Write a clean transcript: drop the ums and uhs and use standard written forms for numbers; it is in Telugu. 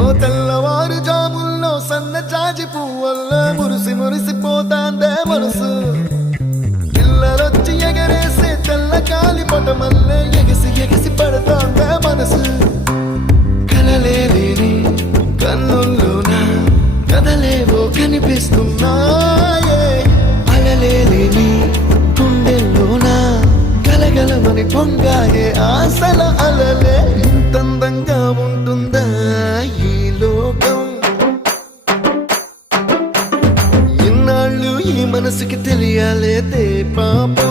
ఓ తెల్లవారు జాముల్లో సన్న జాజి పువ్వల్లో మురిసి మురిసిపోతాందే మనసు పిల్లలొచ్చి ఎగరేసే తెల్ల కాలి పటమల్లే ఎగిసి ఎగిసి పడతాందే మనసు కలలేని కన్నుల్లోన కదలేవో కనిపిస్తున్నాయే అలలేని గుండెల్లోన గలగలమని పొంగాయే ఆశల అలలే ఇంతందంగా ఉంటుందా ఈ లోకం ఇన్నాళ్ళు ఈ మనసుకి తెలియాలేదే పాపం